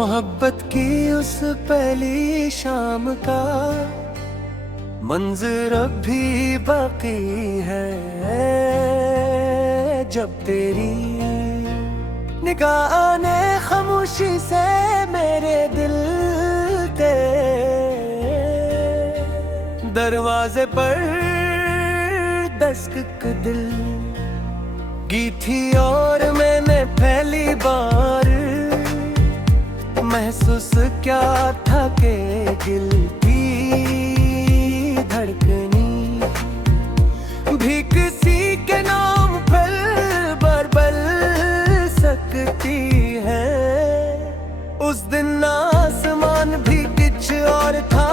मोहब्बत की उस पहली शाम का मंजर अब भी बाकी है, जब तेरी निगाह ने खामोशी से मेरे दिल के दरवाजे पर दस्तक दिल की थी, और मैंने पहली बार महसूस क्या था कि दिल की धड़कनी भी किसी के नाम पर बरबल सकती है। उस दिन आसमान भी कुछ और था,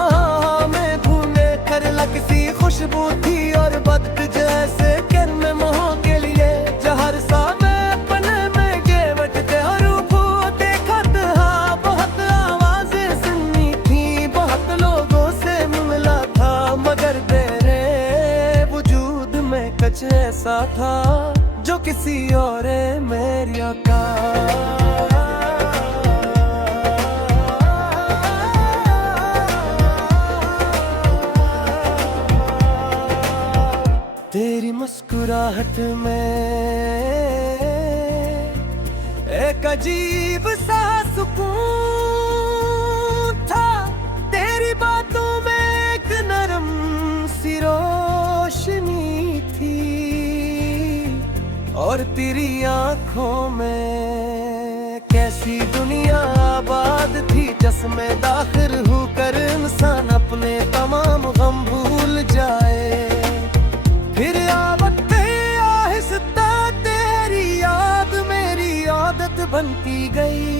मैं भूले कर लगती खुशबू थी और वक्त जैसे कर में मोह के लिए जहर सा ऐसा था जो किसी और मेरी का। तेरी मुस्कुराहट में एक अजीब सा सुकून था, तेरी बातों में एक नरम सी रोशनी और तेरी आंखों में कैसी दुनिया आबाद थी, जिसमें दाखिल होकर इंसान अपने तमाम गम भूल जाए। फिर आवते आहिस्ता तेरी याद मेरी आदत बनती गई,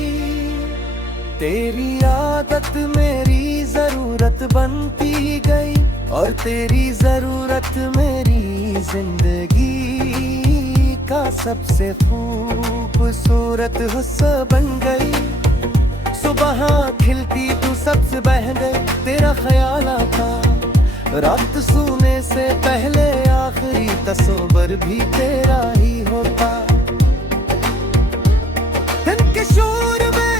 तेरी आदत मेरी जरूरत बनती गई, और तेरी जरूरत मेरी जिंदगी का सबसे खूबसूरत हिस्सा बन गई। सुबह खिलती तू सबसे बह गई, तेरा ख्याल आता रात सोने से पहले, आखिरी तस्वर भी तेरा ही होता। दिन के शोर में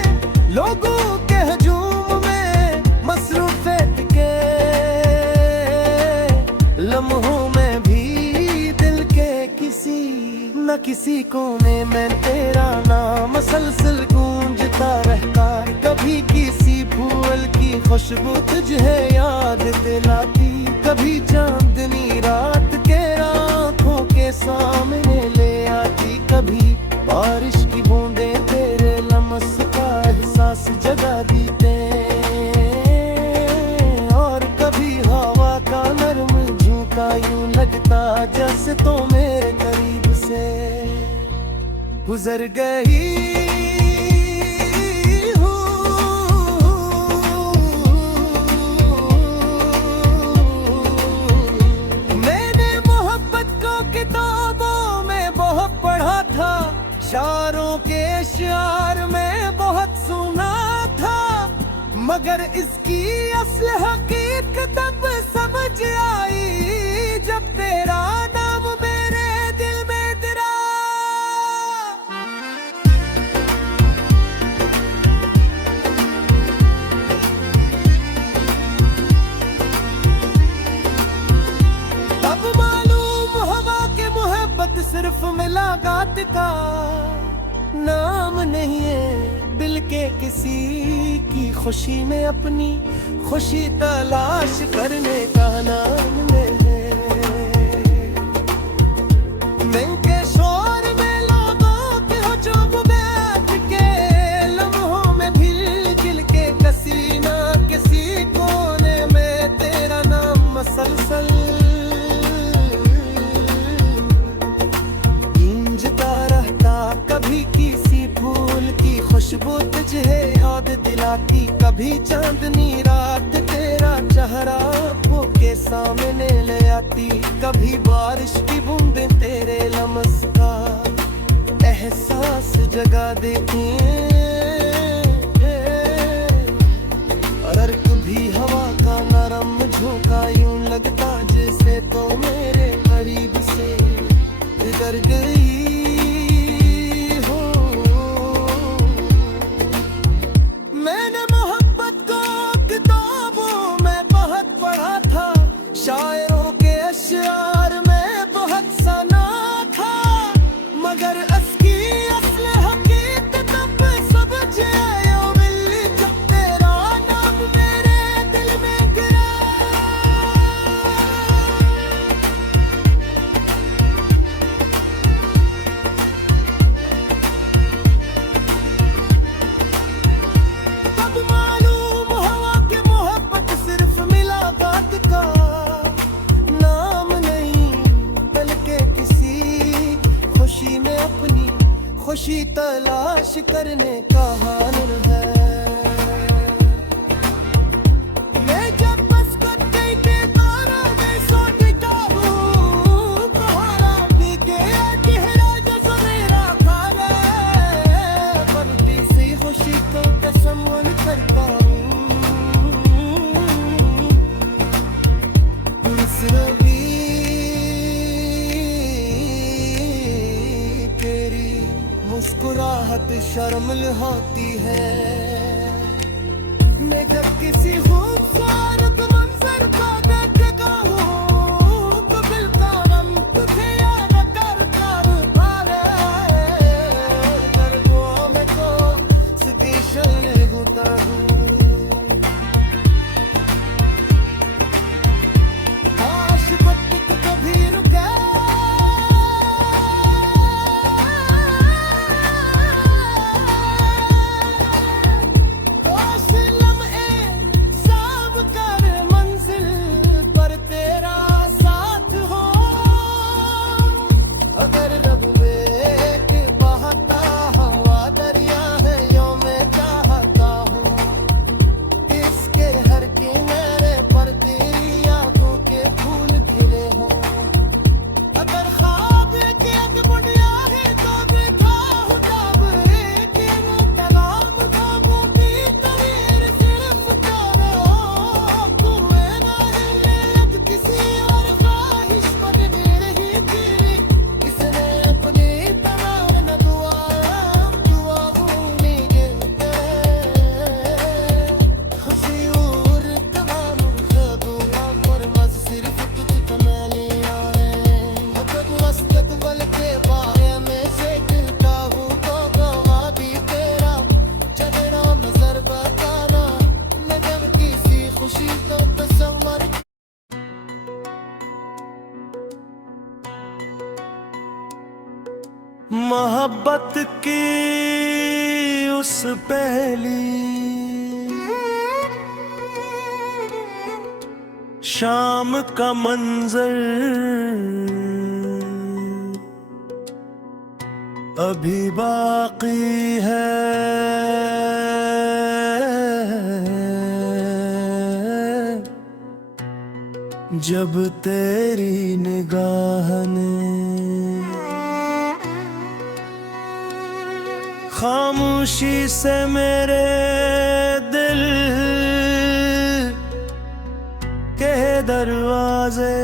लोगों के हजूम में मसरूफियत के लम्हों में भी दिल के किसी न किसी कोने में तेरा नाम मसलसल गूंजता रहता। कभी किसी फूल की खुशबू तुझे याद दिलाती, कभी चांदनी रात के आंखों के सामने ले आती, कभी बारिश की बूंदें तेरे लम्स का एहसास जगा देते, और कभी हवा का नरम झोंका यूं लगता जैसे तो मेरे करीब से गुजर गई। मैंने मोहब्बत को किताबों में बहुत पढ़ा था, शायरों के शार में बहुत सुना था, मगर इसकी असल हकीकत तब समझ आई जब तेरा नाम मेरे दिल में तेरा। तब मालूम हुआ कि मोहब्बत सिर्फ मुलाकात का नाम नहीं है, दिल के किसी की खुशी में अपनी खुशी तलाश करने का नाम है। दिन के शोर में लोगों के हुजूम में बैठ के लम्हों में भिल गिल के किसी ना किसी कोने में तेरा नाम मसलसल गूंजता रहता। कभी किसी फूल की खुशबू तुझे याद दिलाती, कभी चांदनी रात तेरा चेहरा आँखों के सामने ले आती, कभी बारिश की बूंदें तेरे लम्स का एहसास जगा देती, और कभी हवा का नरम झोंका यूं लगता जैसे तो मेरे करीब से गुजर गई हो। शायरों के अशआर में बहुत सना था, मगर असकी असल हकीकत अब समझ आया मिली जब तेरा नाम मेरे दिल में गिरा। तब मालूम हुआ कि मोहब्बत सिर्फ मिलावट का नाम नहीं, बल्कि किसी खुशी में अपनी खुशी तलाश करने का हुनर है। मैं जब बस कर गई थी तारा में सोचता हूँ, तुम्हारा भी गया चेहरा जो सवेरा खा गए, बनती सी खुशी को तसम्मुल करता हूँ। भी तेरी मुस्कुराहट शर्मिल होती है। मैं जब किसी खूबसूरत मंजर को देखता हूँ तो दिल का गम तुझे याद कर भागे, दर्दों में तो सदी शर्म होता हूँ। काश वक्त कभी रुके, काश लम्हे साफ कर मंजिल पर तेरा साथ हो। अगर रब एक बहता हुआ दरिया है यो मैं चाहता हूँ, इसके हर किनारे पर तेरी यादों के फूल खिले हों। अगर ख्वाब की एक बुनिया है तो देखा हूँ तब एक कलाम था वो भी तरीर सिर्फ तेरे हो। कुएं ना हिले अब किसी और ख्वाहिश पर नहीं तेरी, इसने अपनी तमाम न दुआओं में गिनते खुशी और तमाम ख्वाबों पर बस सिर्फ तुझको मैं लिया है। अब मुस्तकबिल के बारे में सोचता हूँ तो गवा भी तेरा चलना नजर बताना, मैं जब किसी खुशी तो तसव्वुर। मोहब्बत की उस पहली शाम का मंजर अभी बाकी है। जब तेरी निगाह ने खामोशी से मेरे दिल के दरवाजे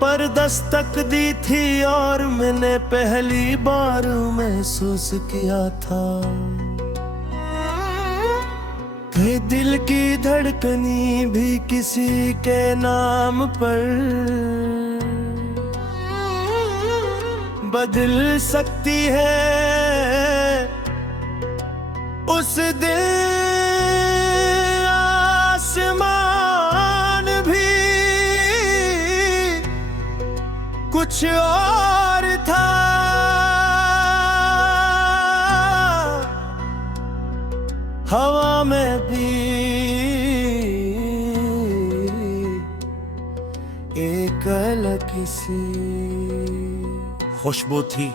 पर दस्तक दी थी और मैंने पहली बार महसूस किया था कि दिल की धड़कनी भी किसी के नाम पर बदल सकती है। उस दिन आसमान भी कुछ और था, हवा में भी एक अलग सी खुशबू थी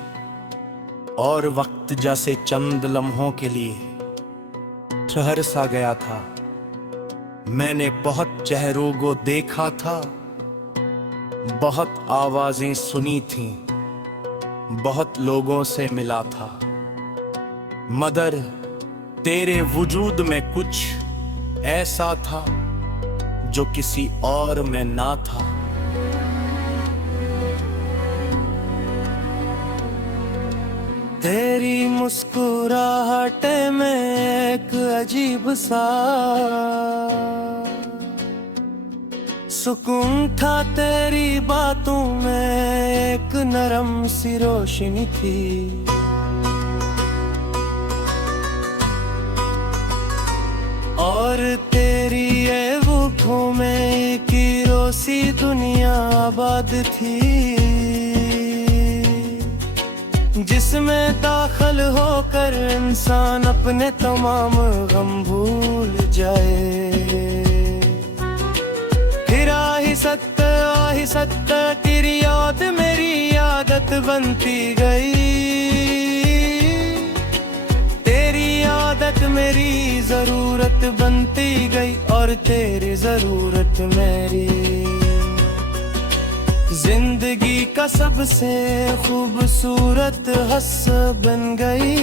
और वक्त जैसे चंद लम्हों के लिए ठहर सा गया था। मैंने बहुत चेहरों को देखा था, बहुत आवाजें सुनी थीं, बहुत लोगों से मिला था, मगर तेरे वजूद में कुछ ऐसा था जो किसी और में ना था। तेरी मुस्कुराहट में एक अजीब सा सुकून था तेरी बातों में, एक नरम सी रोशनी थी। और तेरी ये होठों में की रोसी दुनिया आबाद थी, जिसमें दाखिल होकर इंसान अपने तमाम गम भूल जाए। फिर आहिस्ता तेरी याद मेरी आदत बनती गई, तेरी आदत मेरी जरूरत बनती गई और तेरी जरूरत मेरी। जिंदगी का सबसे खूबसूरत हस्सा बन गई।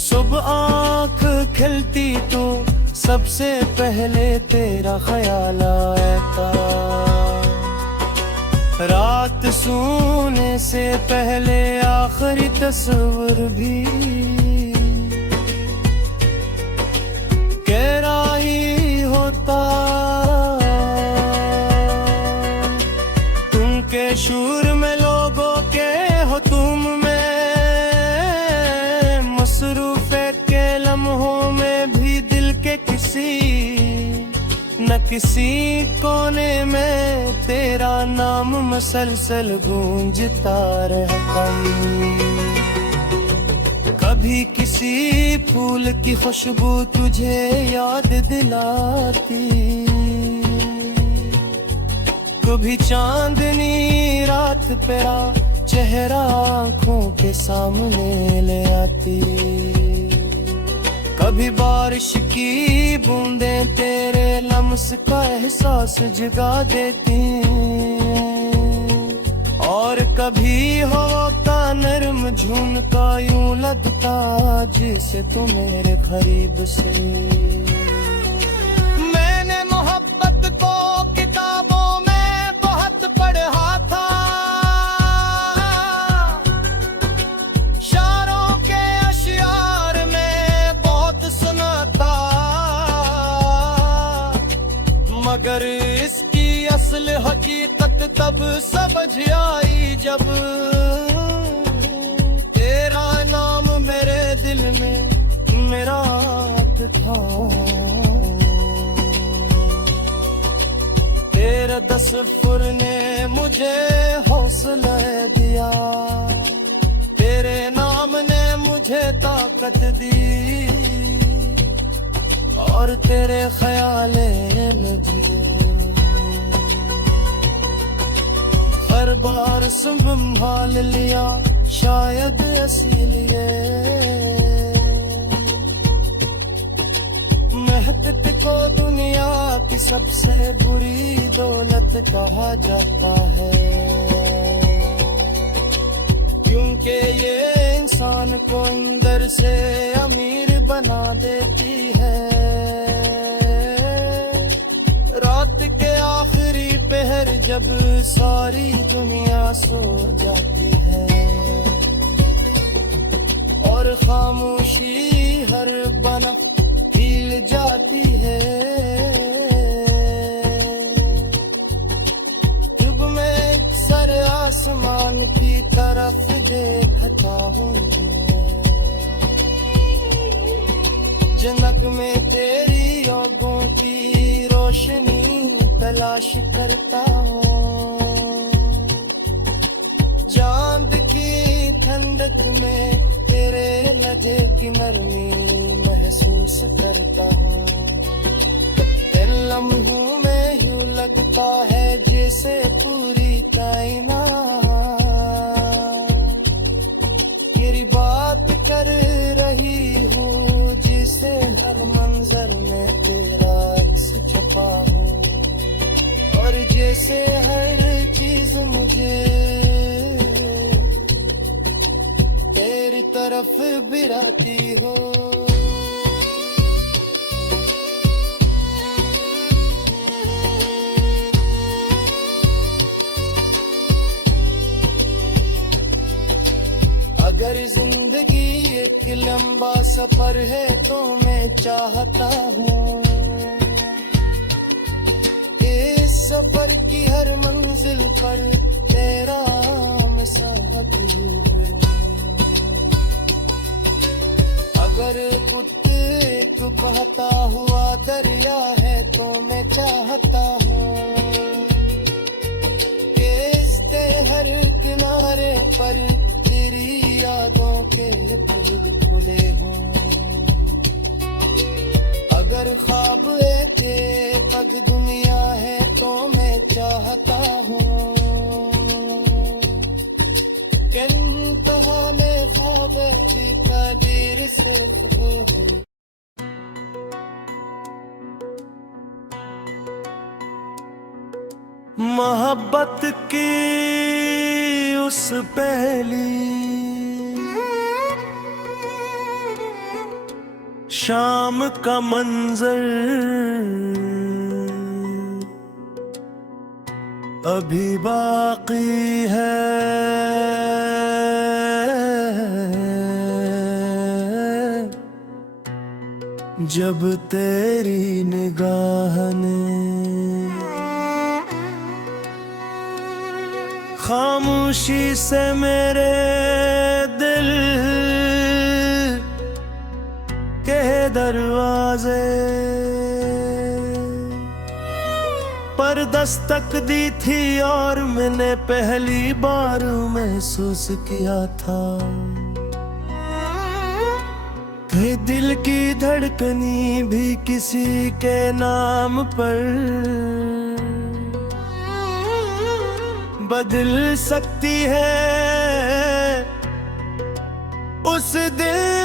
सुबह आँख खिलती तो सबसे पहले तेरा ख्याल आता, रात सोने से पहले आखिरी तस्वीर भी गहरा ही होता। तुम के शूर में लोगों के हो तुम में, मसरूफियत के लम्हों में भी दिल के किसी न किसी कोने में तेरा नाम मसलसल गूंजता रहता। कभी किसी फूल की खुशबू तुझे याद दिलाती, कभी चांदनी रात तेरा चेहरा आँखों के सामने ले आती, कभी बारिश की बूंदें तेरे लम्स का एहसास जगा देती, और कभी हवा का नरम झुमका यूं लगता जैसे तू मेरे करीब से। मैंने मोहब्बत को किताबों में बहुत पढ़ा था, शायरों के अशियार में बहुत सुना था, मगर इसकी असल हकीकत तब समझ आई जब तेरा नाम मेरे दिल में मेरा हाथ था। तेरे तसव्वुर ने मुझे हौसला दिया, तेरे नाम ने मुझे ताकत दी, और तेरे ख्याले मुझे हर बार संभाल लिया, शायद इसीलिए मेहनत को दुनिया की सबसे बुरी दौलत कहा जाता है, क्योंकि ये इंसान को अंदर से अमीर बना देती है। रात के आखिरी पहर जब सारी दुनिया सो जाती है, और खामोशी हर बनफ हिल जाती है, जब मैं सर आसमान की तरफ देखता हूँ, जनक में तेरी आँखों की रोशनी तलाश करता हूँ, चांद की ठंडक में तेरे लहजे की नरमी महसूस करता हूँ। इन लम्हों में यूं लगता है जैसे पूरी कायनात तेरी बात कर रही हूँ, जिसे हर मंजर में तेरा अक्स छपा हो, और जैसे हर चीज मुझे तेरी तरफ बिराती हो। अगर जिंदगी एक लंबा सफर है तो मैं चाहता हूँ सफर की हर मंजिल पर तेरा मैं साथ ही हूँ। अगर पुत एक बहता हुआ दरिया है तो मैं चाहता हूँ कि इसके हर किनारे पर तेरी यादों के बुर्ज खुले हों। अगर ख्वाब एक पग दुनिया है तो मैं चाहता हूँ कि इंतहा में ख्वाब भी कदीर से खुद हो। मोहब्बत की उस पहली शाम का मंजर अभी बाकी है। जब तेरी निगाह ने खामोशी से मेरे दिल के दरवाजे पर दस्तक दी थी और मैंने पहली बार महसूस किया था कि दिल की धड़कनी भी किसी के नाम पर बदल सकती है। उस दिन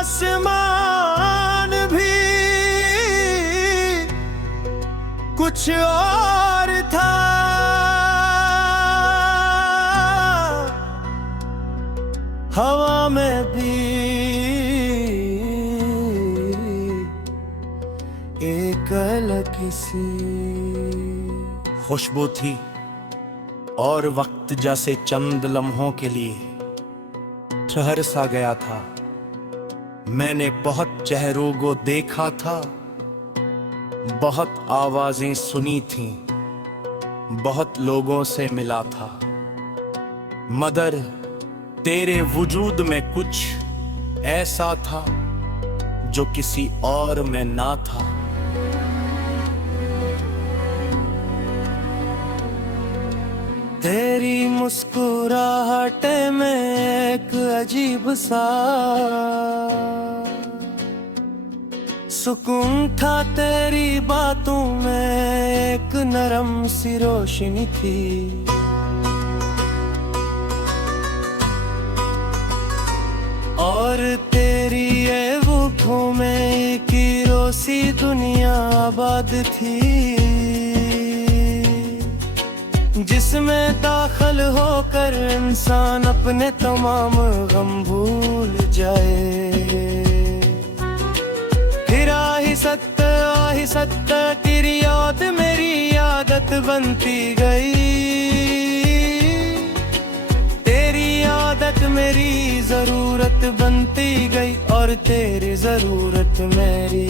आसमान भी कुछ और था। हवा में भी एक अलग सी खुशबू थी और वक्त जैसे चंद लम्हों के लिए ठहर सा गया था। मैंने बहुत चेहरों को देखा था, बहुत आवाजें सुनी थीं, बहुत लोगों से मिला था, मगर तेरे वजूद में कुछ ऐसा था जो किसी और में ना था। तेरी मुस्कुराहट में एक अजीब सा सुकून था। तेरी बातों में एक नरम सी रोशनी थी। और तेरी ये होठों में की रोसी दुनिया आबाद थी, जिसमें दाखिल होकर इंसान अपने तमाम गम भूल जाए। फिर आहिस्ता तेरी याद मेरी आदत बनती गई। तेरी आदत मेरी जरूरत बनती गई और तेरी जरूरत मेरी।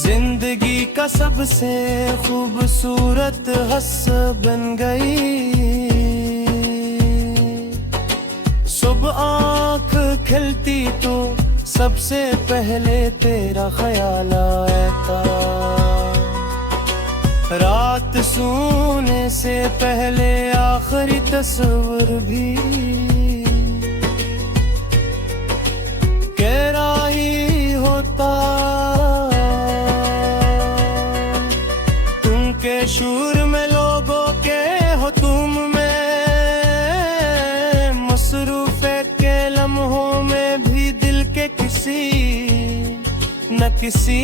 जिंदगी का सबसे खूबसूरत हिस्सा बन गई। सुबह आँख खिलती तो सबसे पहले तेरा ख्याल आता। रात सोने से पहले आखिरी तस्वीर भी तेरा ही होता। शूर में लोगों के हो तुम में मसरूफ के लम्हों में भी दिल के किसी न किसी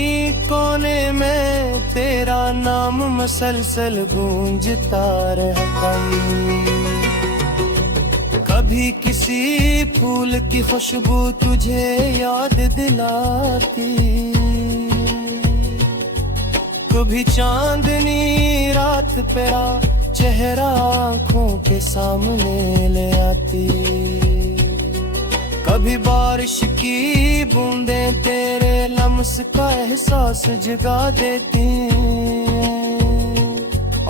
कोने में तेरा नाम मसलसल गूंजता रहता। कभी किसी फूल की खुशबू तुझे याद दिलाती, कभी चांदनी रात तेरा चेहरा आँखों के सामने ले आती। कभी बारिश की बूंदें तेरे लम्स का एहसास जगा देती,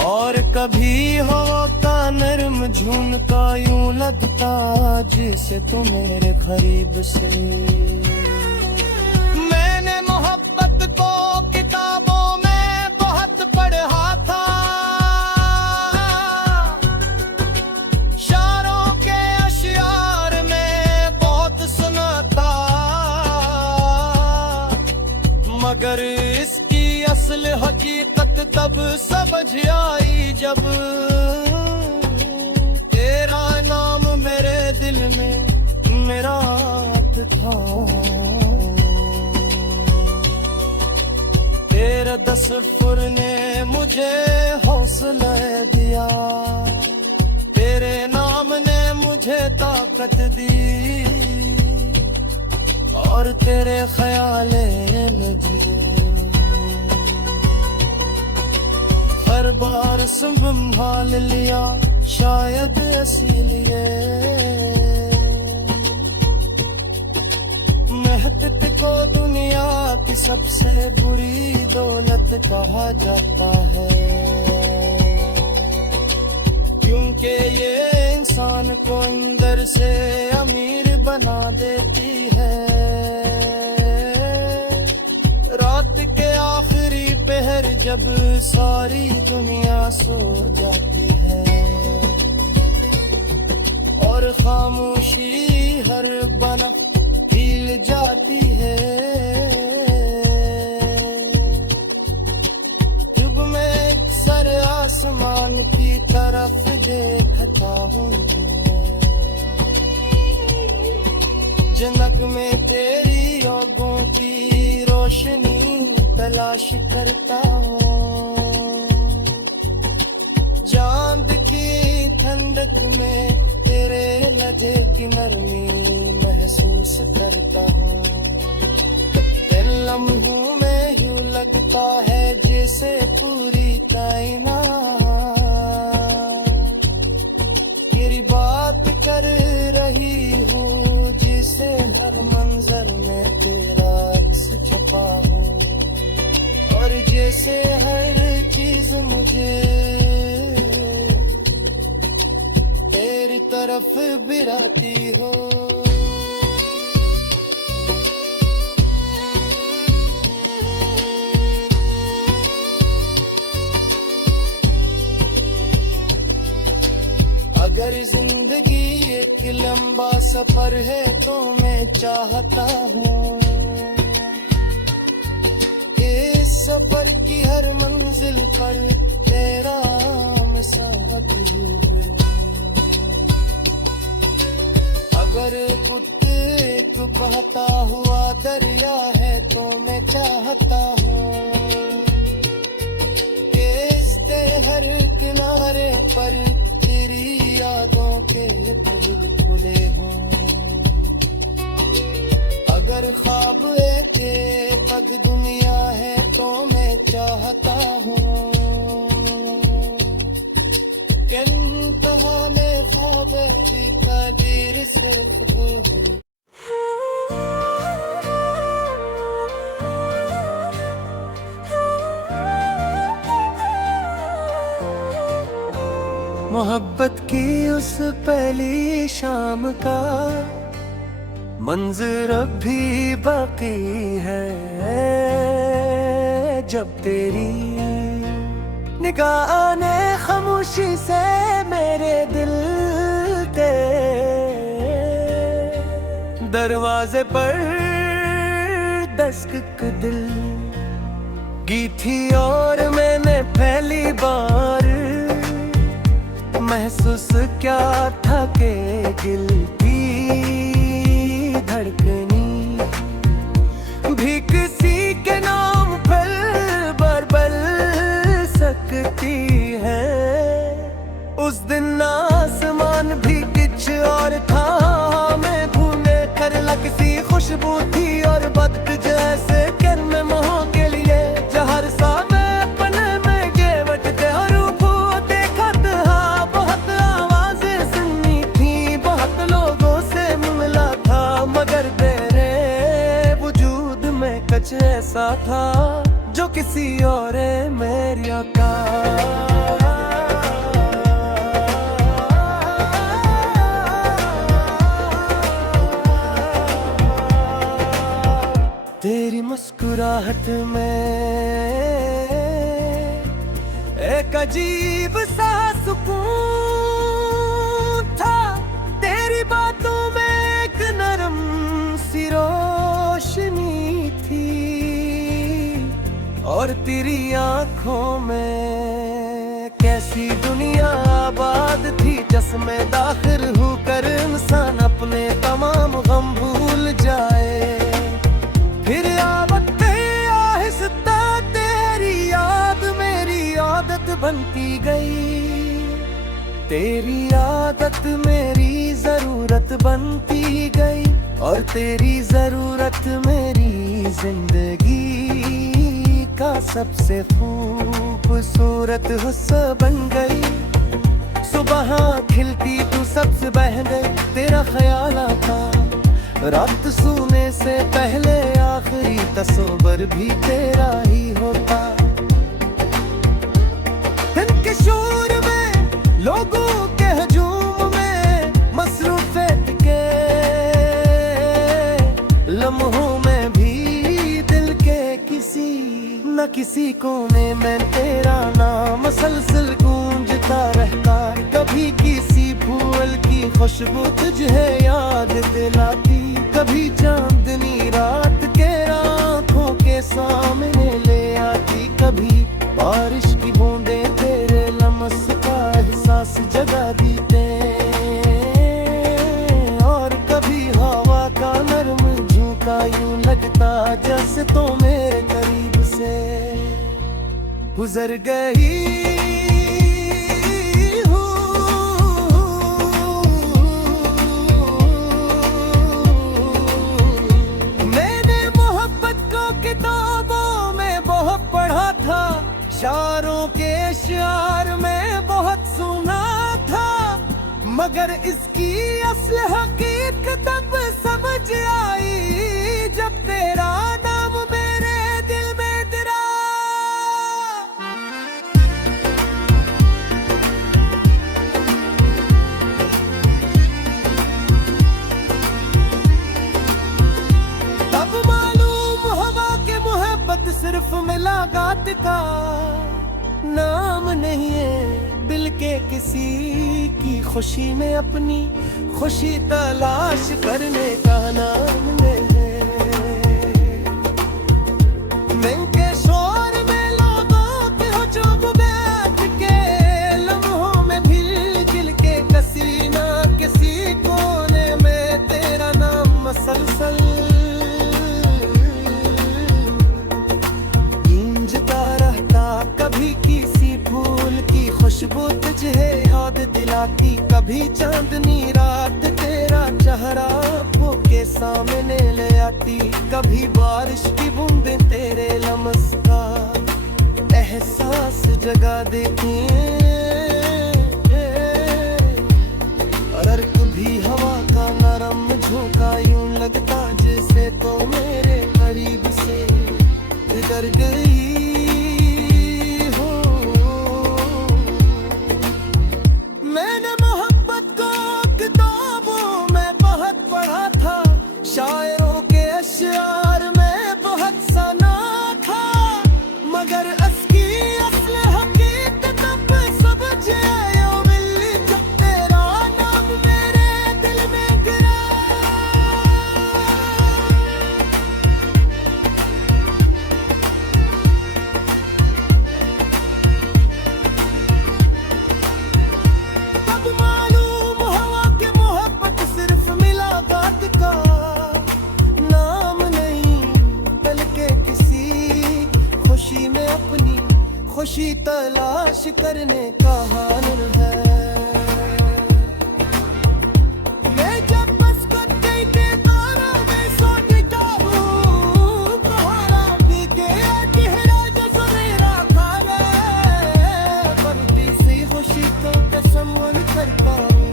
और कभी हवा का नरम झुमका यूं लगता जैसे तू मेरे करीब से। मैंने मोहब्बत को किताबों में बहुत पढ़ा था, शायरों के अशियार में बहुत सुना था, मगर इसकी असल हकीकत तब समझ आई जब तेरा नाम मेरे दिल में मेरा हाथ था। तेरे तसव्वुर ने मुझे हौसला दिया, तेरे नाम ने मुझे ताकत दी, और तेरे ख्याले मुझे हर बार संभाल लिया, शायद इसीलिए मेहनत को दुनिया की सबसे बुरी दौलत कहा जाता है, क्योंकि ये इंसान को अंदर से अमीर बना देती है। रात के आखिरी पहर जब सारी दुनिया सो जाती है, और खामोशी हर बनफ हिल जाती है, जब मैं सर आसमान की तरफ देखता हूँ, जनक में तेरी आँखों की रोशनी तलाश करता हूँ, चांद की ठंडक में तेरे लहजे की नरमी महसूस करता हूँ। इन लम्हों में यूं लगता है जैसे पूरी कायनात तेरी बात कर रही हूँ, जिसे हर मंजर में तेरा अक्स छुपा हो, और जैसे हर चीज मुझे तेरी तरफ बिराती हो। अगर जिंदगी एक लंबा सफर है तो मैं चाहता हूँ इस सफर की हर मंजिल पर तेरा मैं साथ ही। अगर पुत एक बहता हुआ दरिया है तो मैं चाहता हूँ इस हर किनारे पर तेरी यादों के फूल खुले हों। अगर ख्वाब एक पग दुनिया है तो मैं चाहता हूँ कि इंतहा में ख्वाब की कदीर से मोहब्बत की उस पहली शाम का मंजर अब भी बाकी है, जब तेरी निगाह ने खामोशी से मेरे दिल के दरवाजे पर दस्तक दिल की थी, और मैंने पहली बार महसूस क्या था के दिल की धड़कनी भी किसी के नाम पर बरबल सकती है। उस दिन आसमान भी कुछ और था, मैं भूले कर लगती खुशबू थी और वक्त जैसे कर में मोह के लिए जहर सा कुछ ऐसा था जो किसी और मेरी का। तेरी मुस्कुराहट में एक अजीब सा सुकून था, तेरी बातों में एक नरम सी रोशनी थी, और तेरी आंखों में कैसी दुनिया आबाद थी, जिसमें दाखिल होकर इंसान अपने तमाम गम भूल जाए। फिर आवते आहिस्ता तेरी याद मेरी आदत बनती गई, तेरी आदत मेरी जरूरत बनती गई, और तेरी जरूरत मेरी जिंदगी का सबसे खूबसूरत हिस्सा बन गई। सुबह खिलती तू सबसे बह गई, तेरा ख्याल आता रात सोने से पहले, आखिरी तस्वर भी तेरा ही होता। दिन के शोर में लोगों के हजूम में मसरूफियत के लम्हों में भी दिल के किसी न किसी कोने में तेरा नाम मसलसल गूंजता रहता। कभी किसी फूल की खुशबू तुझे याद दिलाती, कभी चांदनी रात के आंखों के सामने ले आती, कभी बारिश की बूंदें तेरे लम्स का एहसास जगा देते, और कभी हवा का नरम झोंका यूं लगता जैसे तो मेरे करीब से गुजर गई। शारों के शार में बहुत सुना था, मगर इसकी असल हकीकत तब समझ आई जब तेरा नाम मेरे दिल में गिरा। तब मालूम हवा के मोहब्बत सिर्फ मुलाकात का नाम नहीं है, दिल के किसी की खुशी में अपनी खुशी तलाश करने का नाम है। दिन के शोर में लोगों के हुजूम में बैठ के लम्हों में भी दिल के किसी ना किसी कोने में तेरा नाम मसलसल गूंजता रहता। कभी किसी फूल की खुशबू तुझे याद दिलाती, कभी चांदनी रात तेरा चेहरा आंखों के सामने ले आती, कभी बारिश की बूंदें तेरे लम्स का एहसास जगा देती, और कभी हवा का नरम झोंका यूं लगता जैसे तो मेरे करीब से गुजर गई। मैंने मोहब्बत को किताबों में बहुत पढ़ा था, शायरों के अशआर में बहुत सना था, मगर इसकी असल हकीकत तब समझ आया मिली जब तेरा नाम मेरे दिल में गिरा। खुशी तलाश करने का हाल है। मैं जब बस कर गई थी तारों में सोच जाऊं, तुम्हारा भी के चेहरा जो सवेरा खा रहे, बनती सी खुशी को कसम करता हूँ।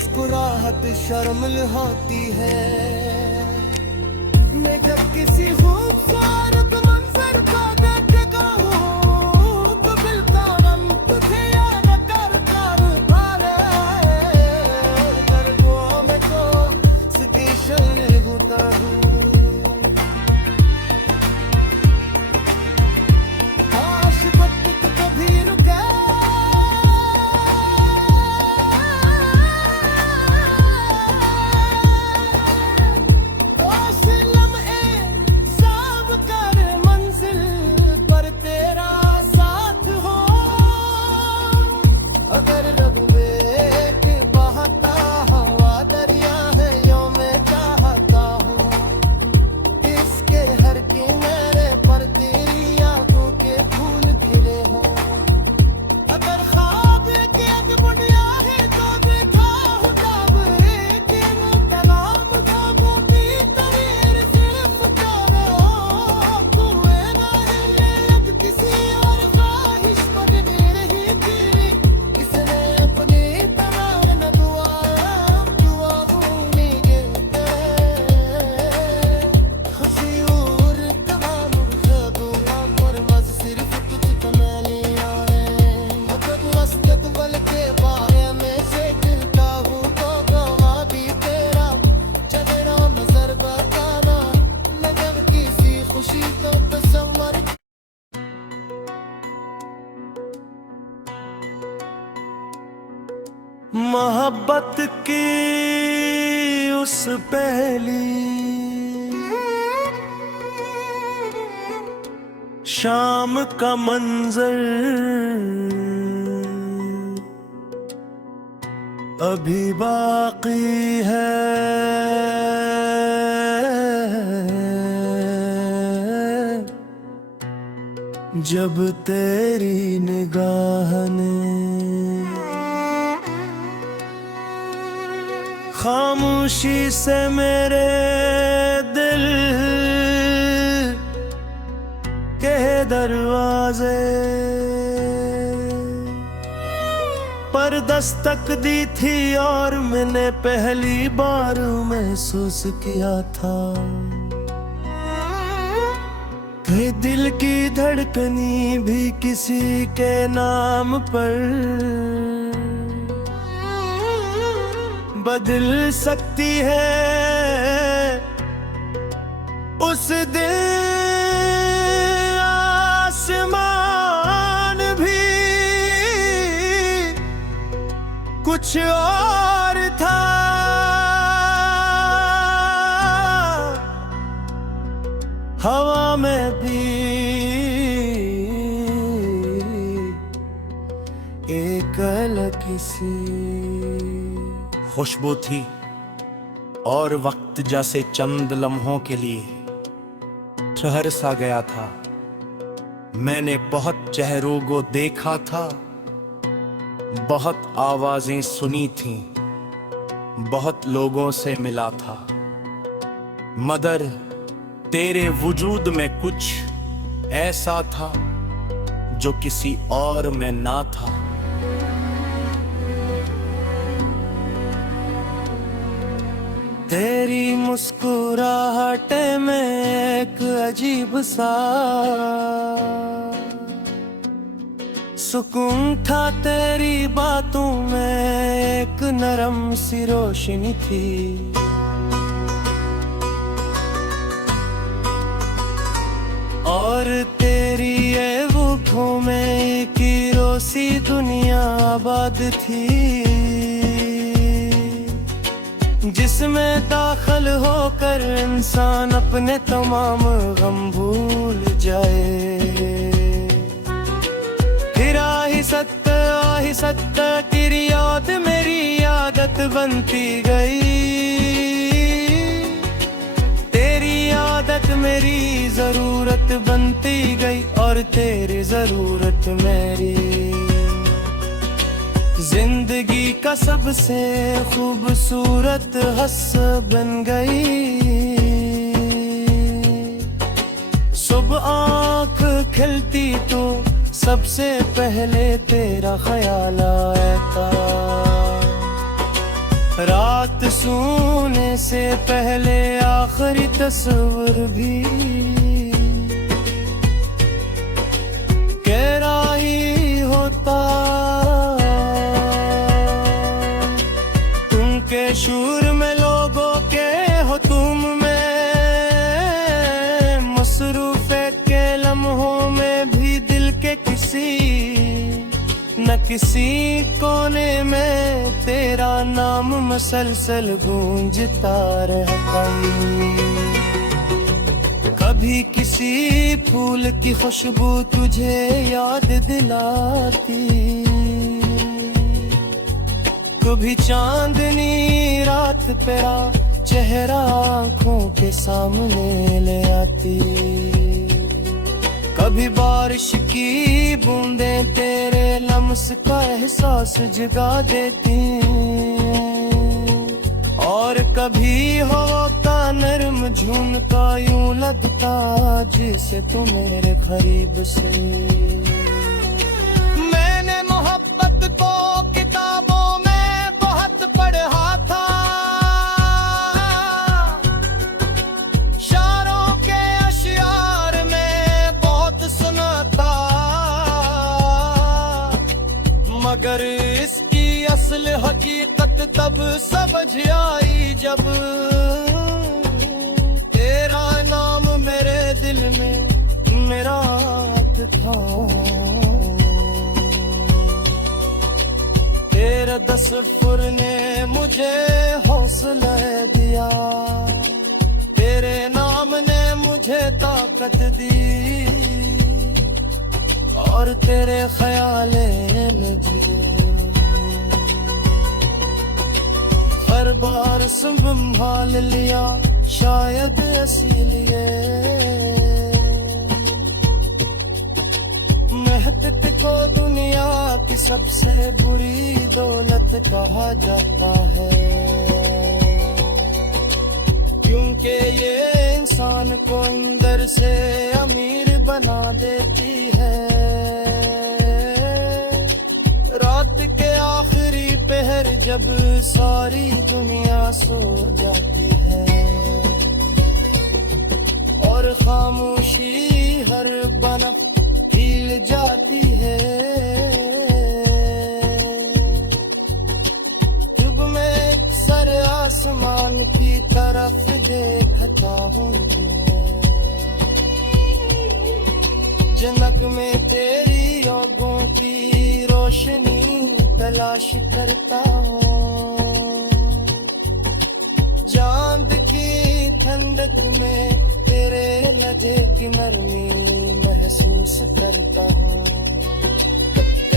मुस्कुराहट शर्मिल होती है। मैं जब किसी खूबसूरत मंजर को देखता हूँ तो दिल का गम तुझे याद करता है। गर्मियों में तो सदी शर्म होता हूँ। काश वक्त कभी रुके मोहब्बत की उस पहली शाम का मंजर अभी बाकी है। जब तेरी निगाह ने खामोशी से मेरे दिल के दरवाजे पर दस्तक दी थी और मैंने पहली बार महसूस किया था कि दिल की धड़कनी भी किसी के नाम पर बदल सकती है। उस दिन आसमान भी कुछ और था। हवा में भी एक अलग सी खुशबू थी और वक्त जैसे चंद लम्हों के लिए ठहर सा गया था। मैंने बहुत चेहरों को देखा था, बहुत आवाजें सुनी थीं, बहुत लोगों से मिला था, मगर तेरे वजूद में कुछ ऐसा था जो किसी और में ना था। तेरी मुस्कुराहट में एक अजीब सा सुकून था। तेरी बातों में एक नरम सी रोशनी थी। और तेरी ये होठों में की रोसी दुनिया आबाद थी, जिसमें दाखिल होकर इंसान अपने तमाम गम भूल जाए। फिर आहिस्ता तेरी याद मेरी आदत बनती गई। तेरी आदत मेरी जरूरत बनती गई और तेरी जरूरत मेरी जिंदगी का सबसे खूबसूरत हस्स बन गई। सुबह आँख खिलती तो सबसे पहले तेरा ख्याल आता। रात सोने से पहले आखिरी तस्वीर भी गहरा ही होता। तुम के शूर में लोगों के हो तुम में मसरूफ के लम्हों में भी दिल के किसी न किसी कोने में तेरा नाम मसलसल गूंजता रहता। कभी किसी फूल की खुशबू तुझे याद दिलाती, कभी चांदनी रात तेरा चेहरा आंखों के सामने ले आती, कभी बारिश की बूंदें तेरे लम्स का एहसास जगा देती, और कभी हवा का नरम झुमका यूं लगता जैसे तू मेरे करीब से। मैंने मोहब्बत को किताबों में बहुत पढ़ा था, शायरों के अशियार में बहुत सुना था, मगर इसकी असल हकीकत तब समझ आई जब तेरा नाम मेरे दिल में मेरा हाथ था। तेरे तसव्वुर ने मुझे हौसला दिया, तेरे नाम ने मुझे ताकत दी, और तेरे ख्याले मुझे हर बार संभाल लिया, शायद इसीलिए मेहनत को दुनिया की सबसे बुरी दौलत कहा जाता है, क्योंकि ये इंसान को अंदर से अमीर बना देती है। रात के आखिरी पहर जब सारी दुनिया सो जाती है, और खामोशी हर बनफ हिल जाती है, जब मैं सर आसमान की तरफ देखता हूँ, जनक में तेरी आँखों की रोशनी तलाश करता हूँ, चांद की ठंडक में तेरे लहजे की नरमी महसूस करता हूँ।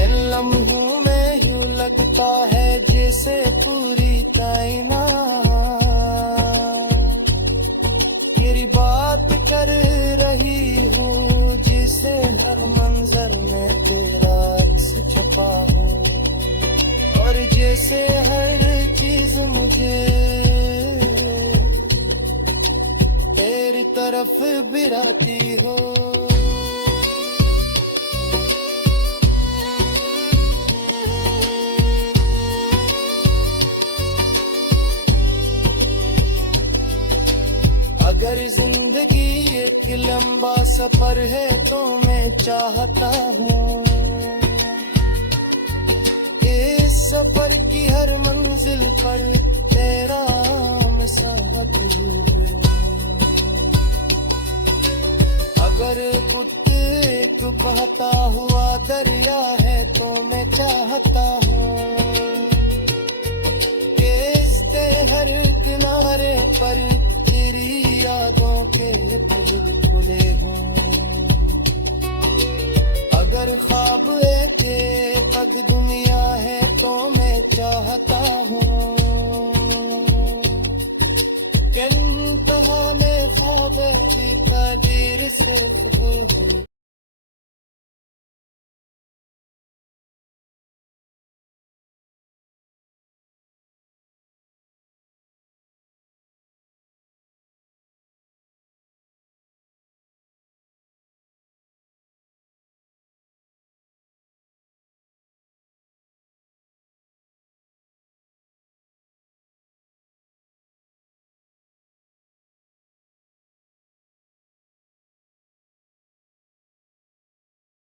इन लम्हों में यूं लगता है जैसे पूरी कायनात तेरी बात कर रही हूँ, जिसे हर मंजर में तेरा अक्स छुपा हो, और जैसे हर चीज मुझे तेरी तरफ बिराती हो। अगर जिंदगी एक लंबा सफर है तो मैं चाहता हूँ इस सफर की हर मंजिल पर तेरा मैं साथ हूँ। अगर खुद एक बहता हुआ दरिया है तो मैं चाहता हूँ कि इसके हर किनारे पर तेरी यादों के दिल खुले हों। अगर ख्वाब एक पग दुनिया है तो मैं चाहता हूँ कि इंतहा में ख्वाब भी तकदीर से